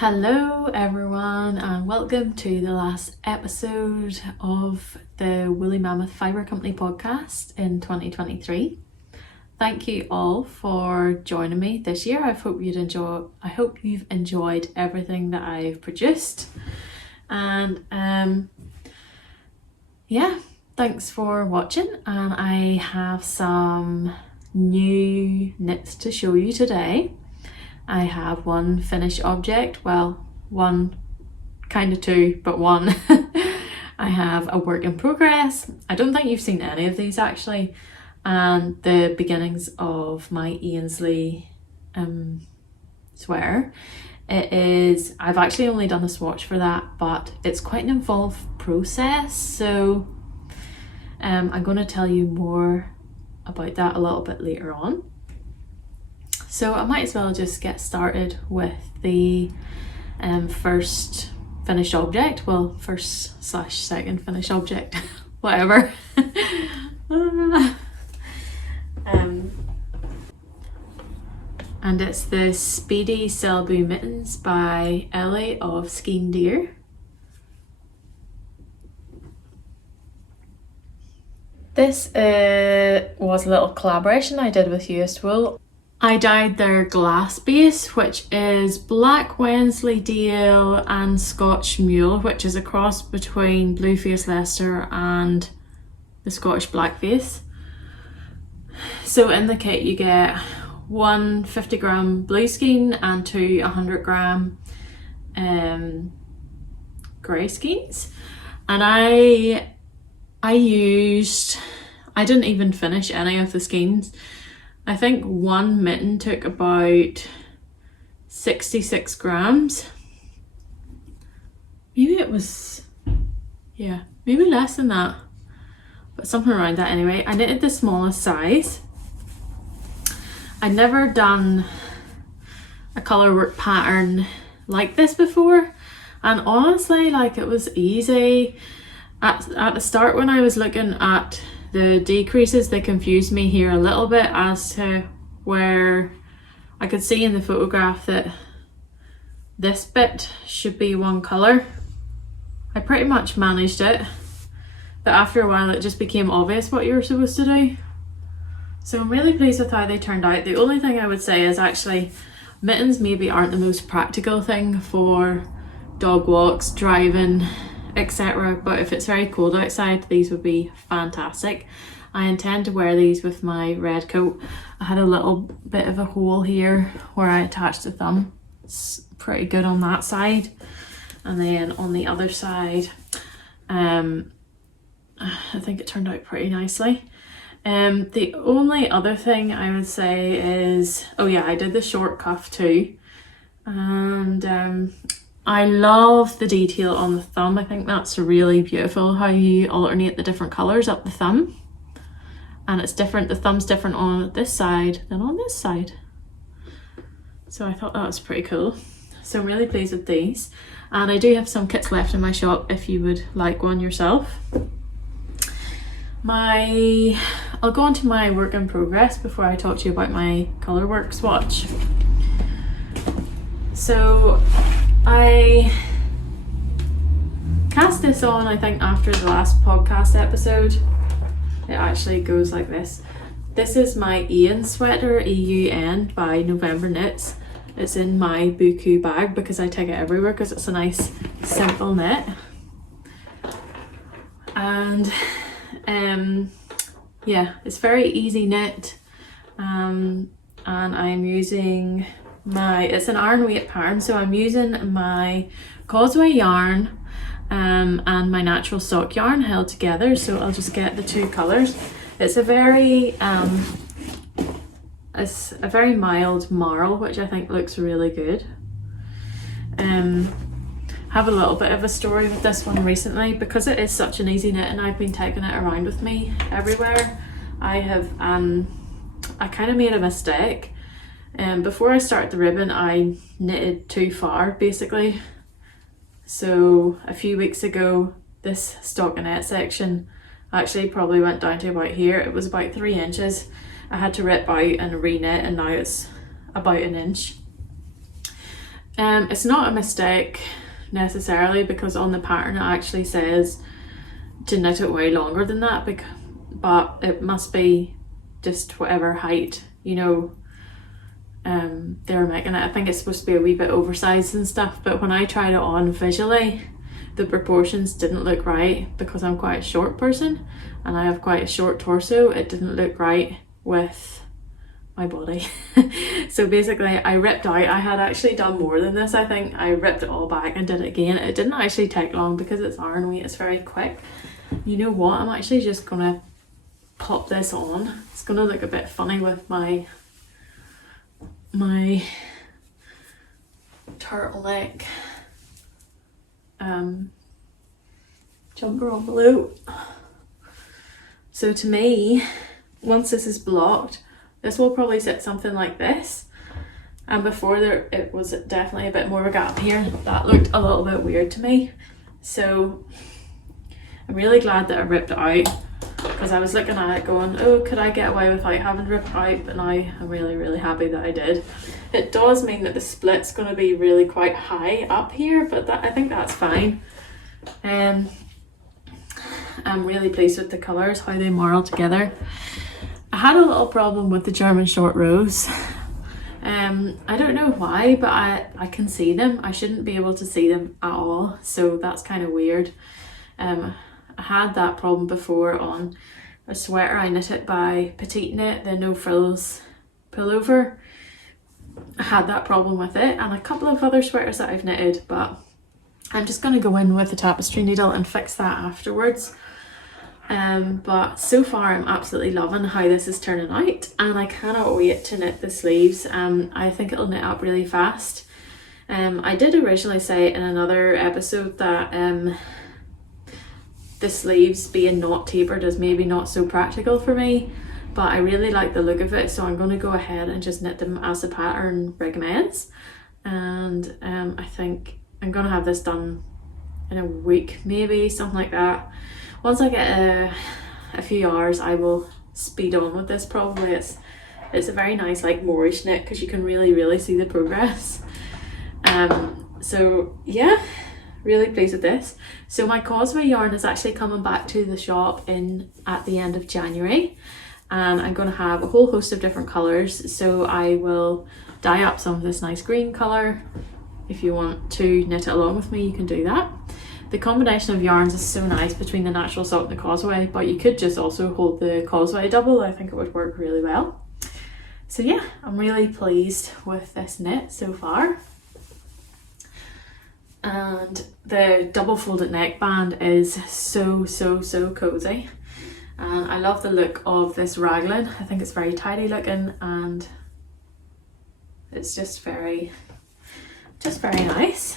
Hello everyone and welcome to the last episode of the Woolly Mammoth Fibre Company podcast in 2023. Thank you all for joining me this year. I hope you've enjoyed everything that I've produced. And yeah, thanks for watching, and I have some new knits to show you today. I have one finished object, well, one, kind of two, but one. I have a work in progress. I don't think you've seen any of these actually. And the beginnings of my Ainslie sweater. I've actually only done a swatch for that, but it's quite an involved process. So I'm going to tell you more about that a little bit later on. So I might as well just get started with the first finished object. Well, first/second finished object, whatever. And it's the Speedy Selbu Mittens by Ellie of Skeindeer. This was a little collaboration I did with Uist Wool. I dyed their glass base, which is black Wensleydale and Scotch Mule, which is a cross between Blueface Leicester and the Scottish Blackface. So in the kit you get one 50-gram blue skein and two 100-gram grey skeins. And I didn't even finish any of the skeins. I think one mitten took about 66 grams. Maybe it was, yeah, maybe less than that, but something around that anyway. I knitted the smallest size. I'd never done a colourwork pattern like this before, and honestly, like, it was easy. At the start when I was looking at the decreases, they confused me here a little bit as to where I could see in the photograph that this bit should be one colour. I pretty much managed it, but after a while it just became obvious what you were supposed to do. So I'm really pleased with how they turned out. The only thing I would say is actually mittens maybe aren't the most practical thing for dog walks, driving, etc. But if it's very cold outside, these would be fantastic. I intend to wear these with my red coat. I had a little bit of a hole here where I attached the thumb. It's pretty good on that side. And then on the other side, I think it turned out pretty nicely. The only other thing I would say is, oh yeah, I did the short cuff too. And I love the detail on the thumb. I think that's really beautiful how you alternate the different colours up the thumb. And it's different, the thumb's different on this side than on this side. So I thought that was pretty cool. So I'm really pleased with these. And I do have some kits left in my shop if you would like one yourself. I'll go on to my work in progress before I talk to you about my Colourwork swatch. So I cast this on, I think, after the last podcast episode. It actually goes like this. This is my Eun Sweater, EUN, by November Knits. It's in my buku bag because I take it everywhere because it's a nice simple knit. And yeah, it's very easy knit. And I'm using it's an iron weight pattern, so I'm using my Causeway yarn and my natural sock yarn held together. So I'll just get the two colours. It's a very mild marl, which I think looks really good. Have a little bit of a story with this one recently because it is such an easy knit and I've been taking it around with me everywhere. I kind of made a mistake. Before I started the ribbon, I knitted too far basically. So a few weeks ago, this stockinette section actually probably went down to about here. It was about 3 inches. I had to rip out and re-knit, and now it's about an inch. It's not a mistake necessarily, because on the pattern it actually says to knit it way longer than that, but it must be just whatever height, you know, they're making it. I think it's supposed to be a wee bit oversized and stuff, but when I tried it on visually, the proportions didn't look right, because I'm quite a short person and I have quite a short torso. It didn't look right with my body. So basically I ripped out, I had actually done more than this. I think I ripped it all back and did it again. It didn't actually take long because it's iron weight, it's very quick. You know what, I'm actually just gonna pop this on. It's gonna look a bit funny with my turtleneck jumper on below. So to me, once this is blocked, this will probably sit something like this, and before there it was definitely a bit more of a gap here. That looked a little bit weird to me, so I'm really glad that I ripped it out, because I was looking at it going, oh, could I get away without having ripped it out? But now I'm really happy that I did. It does mean that the split's going to be really quite high up here, but I think that's fine. I'm really pleased with the colours, how they marl together. I had a little problem with the German short rows. I don't know why, but I can see them. I shouldn't be able to see them at all, so that's kind of weird. I had that problem before on a sweater. I knit it by Petite Knit, the no frills pullover. I had that problem with it, and a couple of other sweaters that I've knitted, but I'm just going to go in with a tapestry needle and fix that afterwards. But so far I'm absolutely loving how this is turning out, and I cannot wait to knit the sleeves. I think it'll knit up really fast. I did originally say in another episode that the sleeves being not tapered is maybe not so practical for me, but I really like the look of it, so I'm going to go ahead and just knit them as the pattern recommends. And I think I'm going to have this done in a week, maybe, something like that. Once I get a few hours, I will speed on with this probably. It's a very nice like Moorish knit, because you can really see the progress. So yeah, really pleased with this. So my Causeway yarn is actually coming back to the shop at the end of January, and I'm going to have a whole host of different colours. So I will dye up some of this nice green colour. If you want to knit it along with me, you can do that. The combination of yarns is so nice between the Natural Silk and the Causeway, but you could just also hold the Causeway double. I think it would work really well. So yeah, I'm really pleased with this knit so far. And the double folded neckband is so cozy, and I love the look of this raglan. I think it's very tidy looking, and it's just very nice.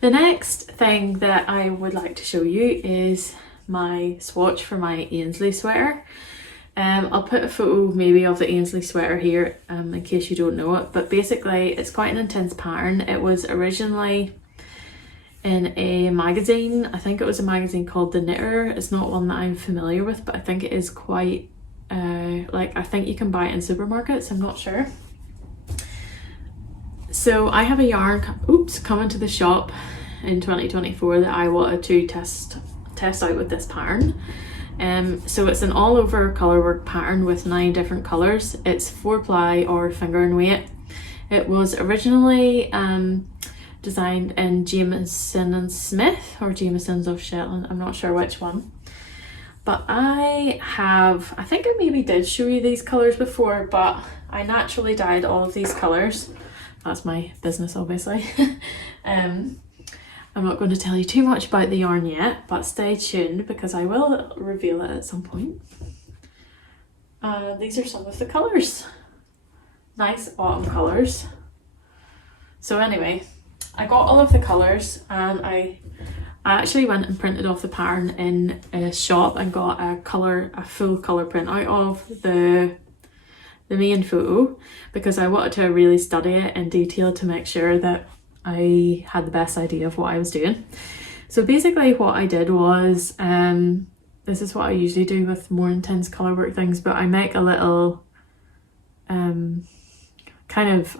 The next thing that I would like to show you is my swatch for my Ainslie sweater. I'll put a photo maybe of the Ainslie sweater here in case you don't know it, but basically it's quite an intense pattern. It was originally in a magazine. I think it was a magazine called The Knitter. It's not one that I'm familiar with, but I think it is quite like, I think you can buy it in supermarkets, I'm not sure. So I have a yarn coming to the shop in 2024 that I wanted to test out with this pattern. So it's an all over colourwork pattern with 9 different colours. It's 4-ply or finger and weight. It was originally designed in Jameson and Smith, or Jameson's of Shetland, I'm not sure which one. But I think I maybe did show you these colours before, but I naturally dyed all of these colours. That's my business, obviously. I'm not going to tell you too much about the yarn yet, but stay tuned because I will reveal it at some point. These are some of the colours. Nice autumn colours. So anyway, I got all of the colours, and I actually went and printed off the pattern in a shop and got a full colour print out of the main photo, because I wanted to really study it in detail to make sure that I had the best idea of what I was doing. So basically what I did was, this is what I usually do with more intense colourwork things, but I make a little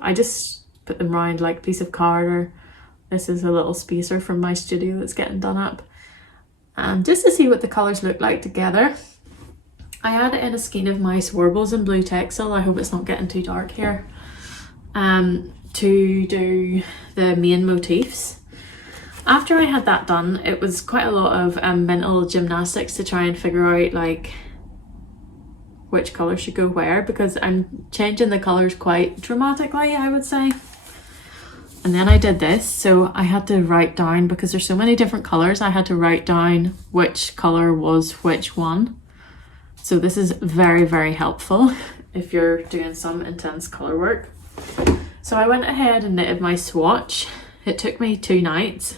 I just put them around like a piece of card, or this is a little spacer from my studio that's getting done up. And just to see what the colours look like together, I added in a skein of my Swarbles in blue textile. I hope it's not getting too dark here. To do the main motifs. After I had that done, it was quite a lot of mental gymnastics to try and figure out like which colour should go where, because I'm changing the colours quite dramatically, I would say. And then I did this, so I had to write down, because there's so many different colours, I had to write down which colour was which one. So this is very, very helpful if you're doing some intense colour work. So I went ahead and knitted my swatch. It took me 2 nights.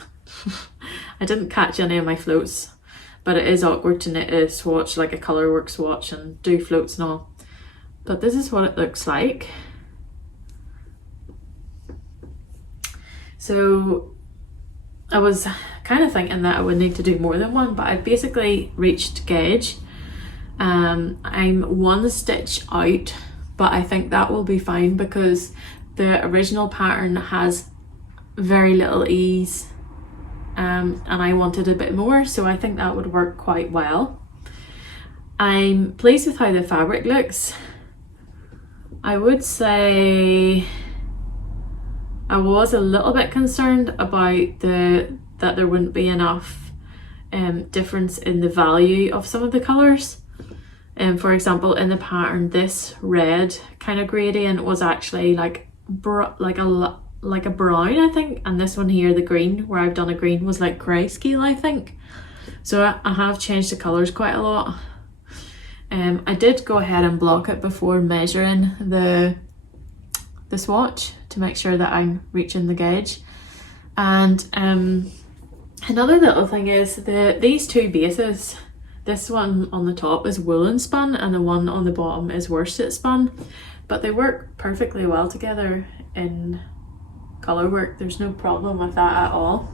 I didn't catch any of my floats, but it is awkward to knit a swatch, like a Colourwork swatch, and do floats and all. But this is what it looks like. So I was kind of thinking that I would need to do more than one, but I've basically reached gauge. I'm 1 stitch out, but I think that will be fine because the original pattern has very little ease, and I wanted a bit more, so I think that would work quite well. I'm pleased with how the fabric looks. I would say I was a little bit concerned about that there wouldn't be enough difference in the value of some of the colours. For example, in the pattern, this red kind of gradient was actually like a brown, I think, and this one here, the green, where I've done a green, was like grayscale, I think. So I have changed the colours quite a lot. I did go ahead and block it before measuring the swatch to make sure that I'm reaching the gauge. And another little thing is these 2 bases. This one on the top is woolen spun and the one on the bottom is worsted spun, but they work perfectly well together in Colourwork. There's no problem with that at all.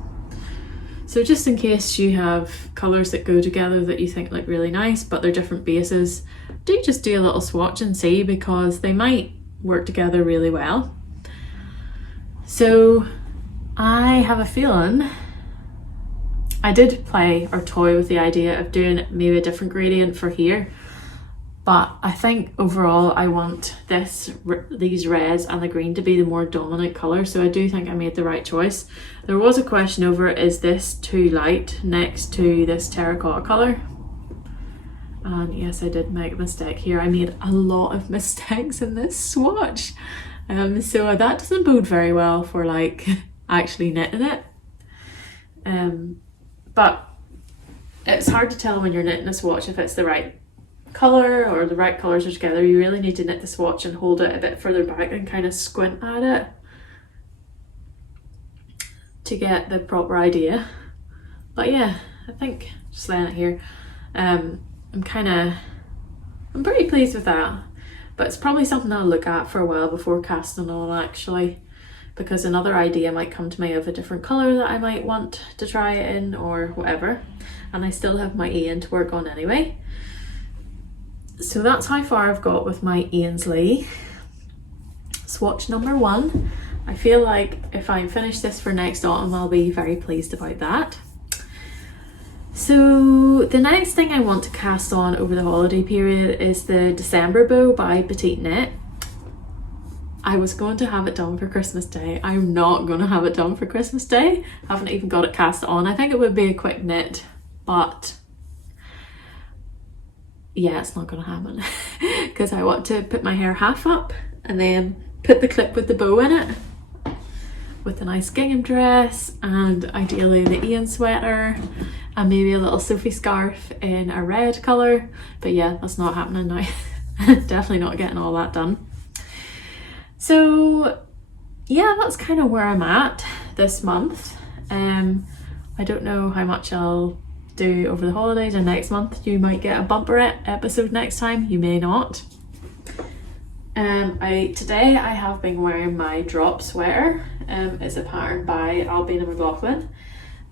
So just in case you have colours that go together that you think look really nice but they're different bases, do just do a little swatch and see, because they might work together really well. So I have a feeling I did play or toy with the idea of doing maybe a different gradient for here, but I think overall I want these reds and the green to be the more dominant colour, so I do think I made the right choice. There was a question over, is this too light next to this terracotta colour? And yes, I did make a mistake here. I made a lot of mistakes in this swatch, so that doesn't bode very well for like actually knitting it. But it's hard to tell when you're knitting a swatch if it's the right colour or the right colours are together. You really need to knit the swatch and hold it a bit further back and kind of squint at it to get the proper idea. But yeah, I think just laying it here, I'm pretty pleased with that. But it's probably something I'll look at for a while before casting on, actually, because another idea might come to me of a different colour that I might want to try it in or whatever, and I still have my Ian to work on anyway. So that's how far I've got with my Ainslie swatch number 1. I feel like if I finish this for next autumn, I'll be very pleased about that. So the next thing I want to cast on over the holiday period is the December bow by Petite Knit. I was going to have it done for Christmas Day. I'm not going to have it done for Christmas Day. I haven't even got it cast on. I think it would be a quick knit, but yeah, it's not going to happen because I want to put my hair half up and then put the clip with the bow in it with a nice gingham dress and ideally the Eun Sweater and maybe a little Sophie scarf in a red colour. But yeah, that's not happening now. Definitely not getting all that done. So yeah, that's kind of where I'm at this month. I don't know how much I'll do over the holidays, and next month you might get a bumper episode next time, you may not. Today I have been wearing my drop sweater. It's a pattern by Albina McLaughlin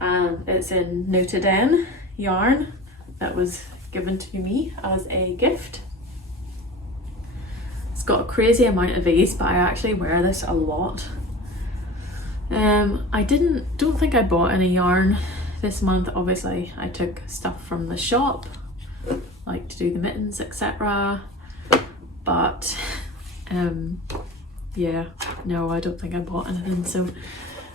and it's in Notodden yarn that was given to me as a gift. It's got a crazy amount of ease, but I actually wear this a lot. I don't think I bought any yarn this month. Obviously I took stuff from the shop, like to do the mittens, etc. But yeah, no, I don't think I bought anything. So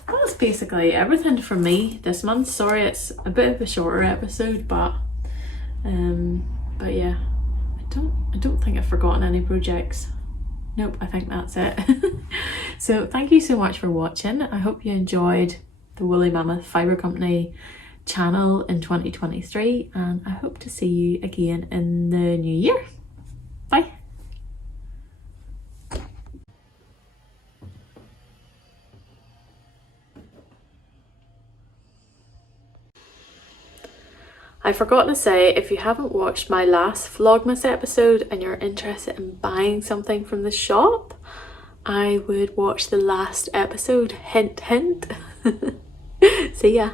that's basically everything from me this month. Sorry it's a bit of a shorter episode, but yeah, I don't think I've forgotten any projects. Nope, I think that's it. So thank you so much for watching. I hope you enjoyed the Woolly Mammoth Fibre Company channel in 2023, and I hope to see you again in the new year. Bye. I forgot to say, if you haven't watched my last Vlogmas episode and you're interested in buying something from the shop, I would watch the last episode. Hint, hint. See ya.